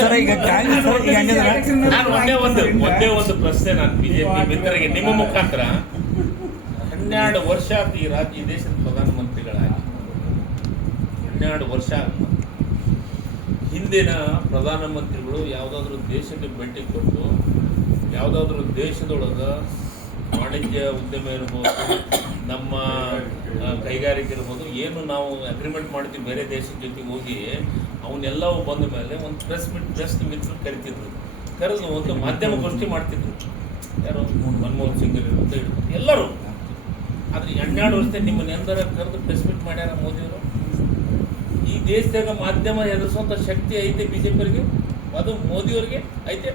ನಾನು ಒಂದೇ ಒಂದು ಪ್ರಶ್ನೆ ನಾನು ಬಿಜೆಪಿ ಮಿತ್ರರಿಗೆ ನಿಮ್ಮ ಮುಖಾಂತರ 12 ವರ್ಷ ಈ ದೇಶದ ಪ್ರಧಾನಮಂತ್ರಿಗಳಾಗಿ 12 ವರ್ಷ ಹಿಂದಿನ ಪ್ರಧಾನಮಂತ್ರಿಗಳು ಯಾವುದಾದ್ರೂ ದೇಶಕ್ಕೆ ಭೇಟಿ ಕೊಟ್ಟು ಯಾವುದಾದ್ರೂ ದೇಶದೊಳಗ ವಾಣಿಜ್ಯ ಉದ್ಯಮ ಇರ್ಬೋದು, ನಮ್ಮ ಕೈಗಾರಿಕೆ ಇರ್ಬೋದು, ಏನು ನಾವು ಅಗ್ರಿಮೆಂಟ್ ಮಾಡ್ತೀವಿ ಬೇರೆ ದೇಶದ ಜೊತೆಗೆ ಹೋಗಿ ಅವನ್ನೆಲ್ಲವೂ ಬಂದ ಮೇಲೆ ಒಂದು ಪ್ರೆಸ್ ಮಿತ್ರರು ಕರಿತಿದ್ರು, ಕರೆದು ಒಂದು ಮಾಧ್ಯಮಗೋಷ್ಠಿ ಮಾಡ್ತಿದ್ರು. ಯಾರು ಮನಮೋಹನ್ ಸಿಂಗ್ ಇರ್ಬೋದು, ಎಲ್ಲರೂ. ಆದರೆ 12 ವರ್ಷ ನಿಮ್ಮನ್ನೆಂದರ ಕರೆದು ಪ್ರೆಸ್ ಮೀಟ್ ಮಾಡ್ಯಾರ ಮೋದಿಯವರು? ಈ ದೇಶದಾಗ ಮಾಧ್ಯಮ ಎದುರಿಸುವಂಥ ಶಕ್ತಿ ಐತೆ ಬಿಜೆಪಿಯವರಿಗೆ, ಅದು ಮೋದಿಯವ್ರಿಗೆ ಐತೆ.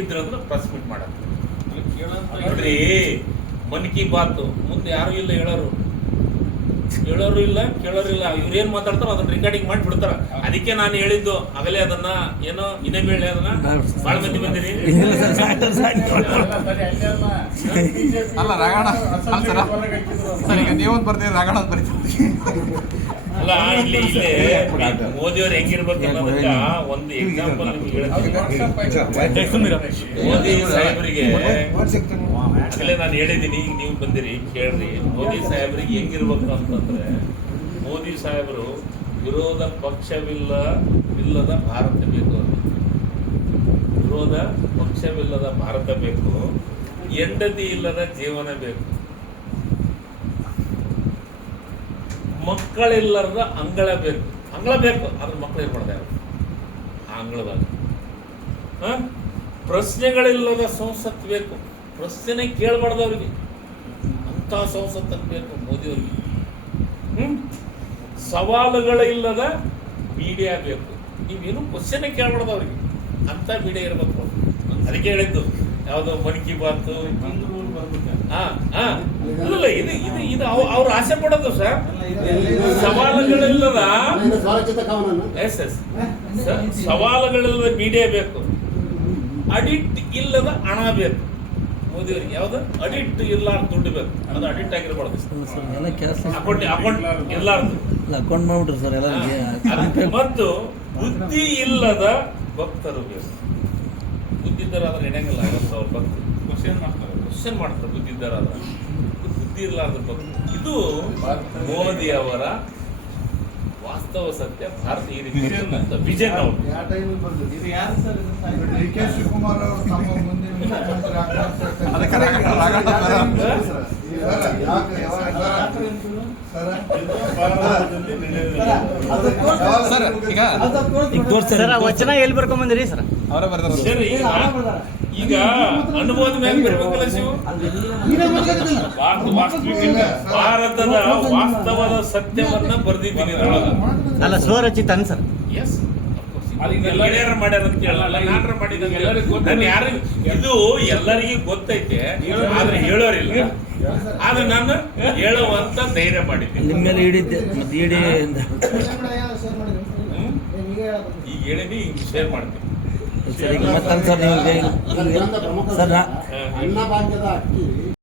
ಇದ್ರಂದ್ರೆ ಪ್ರೆಸ್ ಮೀಟ್ ಮಾಡೋದು ನೋಡ್ರಿ. ಮನ್ ಕಿ ಬಾತ್ ಮುಂದೆ ಯಾರು ಇಲ್ಲ, ಹೇಳೋರು ಇಲ್ಲ, ಕೇಳೋರು ಇಲ್ಲ. ಇವ್ರೇನ್ ಮಾತಾಡ್ತಾರೋ ಅದನ್ನ ರೆಕಾರ್ಡಿಂಗ್ ಮಾಡಿ ಬಿಡ್ತಾರ. ಅದಕ್ಕೆ ನಾನು ಹೇಳಿದ್ದು ಆಗಲೇ, ಅದನ್ನ ಏನೋ ಇನ್ನೊಮ್ಮೆ ಹೇಳಿ, ಅದನ್ನ ಬಾಳ ಮಂದಿ ಬಂದಿರಿ ಅಲ್ಲ ರಾಗಣ ನೀವೊಂದು ಬರ್ತೀರಿ, ರಾಗಣ ಅಂತ ಬರೀತೀರಿ. ಅಲ್ಲ, ಇಲ್ಲಿ ಮೋದಿಯವ್ರು ಹೆಂಗಿರ್ಬೇಕು ಅನ್ನೋದಕ್ಕ ಒಂದು ಎಕ್ಸಾಂಪಲ್ ನಿಮ್ಗೆ ಹೇಳ್ತೀನಿ. ಮೋದಿ ಸಾಹೇಬರಿಗೆ ಆಗಲೇ ನಾನು ಹೇಳಿದ್ದೀನಿ, ಈಗ ನೀವು ಬಂದಿರಿ ಕೇಳ್ರಿ. ಮೋದಿ ಸಾಹೇಬರಿಗೆ ಹೆಂಗಿರ್ಬೇಕು ಅಂತಂದ್ರೆ, ಮೋದಿ ಸಾಹೇಬರು ವಿರೋಧ ಪಕ್ಷವಿಲ್ಲದ ಭಾರತ ಬೇಕು, ವಿರೋಧ ಪಕ್ಷವಿಲ್ಲದ ಭಾರತ ಬೇಕು, ಹೆಂಡತಿ ಇಲ್ಲದ ಜೀವನ ಬೇಕು, ಮಕ್ಕಳಿಲ್ಲದ ಅಂಗಳ ಬೇಕು. ಅದ್ರ ಮಕ್ಕಳು ಇರ್ಬಾರ್ದ ಆ ಅಂಗಳದಾಗ. ಪ್ರಶ್ನೆಗಳಿಲ್ಲದ ಸಂಸತ್ ಬೇಕು, ಪ್ರಶ್ನೆ ಕೇಳಬಾರ್ದವ್ರಿಗೆ, ಅಂತ ಸಂಸತ್ ಬೇಕು ಮೋದಿಯವ್ರಿಗೆ. ಸವಾಲುಗಳಿಲ್ಲದ ಮೀಡಿಯಾ ಬೇಕು, ನೀವೇನು ಕ್ವಶನ್ ಕೇಳಬಾರ್ದವ್ರಿಗೆ, ಅಂತ ಮೀಡಿಯಾ ಇರಬೇಕು. ಅದಕ್ಕೆ ಹೇಳಿದ್ದು ಯಾವುದೋ ಮನ್ ಕಿ ಬಾತ್. ಅಲ್ಲ, ಇದು ಅವ್ರು ಆಸೆ ಪಡೋದು ಸರ್. ಸವಾಲುಗಳಿಲ್ಲದ ಸವಾಲುಗಳಿಲ್ಲದ ಮೀಡಿಯಾ ಬೇಕು, ಅಡಿಕ್ಟ್ ಇಲ್ಲದ ಹಣ ಬೇಕು ಮೋದಿಯವರಿಗೆ. ಯಾವ್ದು ಅಡಿಕ್ಟ್ ಇರ್ಲಾರ್ದು ದುಡ್ಡು ಬೇಕು, ಅದು ಅಡಿಕ್ಟ್ ಆಗಿರಬಾರ್ದು. ಅಕೌಂಟ್ ಇರ್ಲಾರ್ದು ಅಕೌಂಟ್ ಮಾಡ್ಬಿಟ್ರಿ ಸರ್ ಎಲ್ಲ. ಮತ್ತು ಬುದ್ಧಿ ಇಲ್ಲದ ಭಕ್ತರು ಬೇಕು. ಬುದ್ಧಿದ್ದರಾದ್ರೆ ನಡೆಯಂಗಿಲ್ಲ. 50,000 ಭಕ್ತರು ಕ್ವಶನ್ ಮಾಡ್ತಾರೆ ಬುದ್ಧಿದ್ದರಾದ್ರೆ. ಬುದ್ಧಿ ಇರ್ಲಾರ್ದ ಭಕ್ತರು. ಇದು ಮೋದಿ ಅವರ ವಾಸ್ತವ ಸತ್ಯ. ಭಾರತ ಈ ರೀತಿ ವಿಜನ್ ಅವರು ವಚನ ಎಲ್ಲಿ ಬರ್ಕೊಂಬಂದಿರಿ ಸರ್? ಅವರೇ ಬರ್ತಾರೆ ಸರ್. ಈಗ ಅನುಭವದ ಮ್ಯಾಗ ಬರ್ಬೇಕಲ್ಲ ಶಿವು. ಭಾರತದ ವಾಸ್ತವದ ಸತ್ಯವನ್ನ ಬರ್ದಿದ್ದೀನಿ ಅಲ್ಲ, ಸ್ವರಚಿತ ಸರ್. ಎಸ್, ಯಾರು ಮಾಡ್ಯಾರ ಅಂತ ಹೇಳಲ್ಲ, ಯಾರು ಮಾಡಿದಂಗೆ ಇದು ಎಲ್ಲರಿಗೂ ಗೊತ್ತೈತೆ, ಆದ್ರೆ ಹೇಳೋರಿಲ್ಲ. ಆದ್ರೆ ನಾನು ಹೇಳುವಂತ ಧೈರ್ಯ ಮಾಡಿದ್ದೆ. ನಿಮ್ಮ ಮೇಲೆ ಹಿಡಿದ್ದೆ ಮತ್ತೆ ಹಿಡಿ ಈಗ ಹೇಳಿದಿ, ಈಗ ಶೇರ್ ಮಾಡ್ತೀನಿ. ಸರ್. ಈಗ ಮತ್ತೊಂದು ಸರ್, ನೀವು ಸರ್ ಅನ್ನಭಾಗ್ಯದ ಅಕ್ಕಿ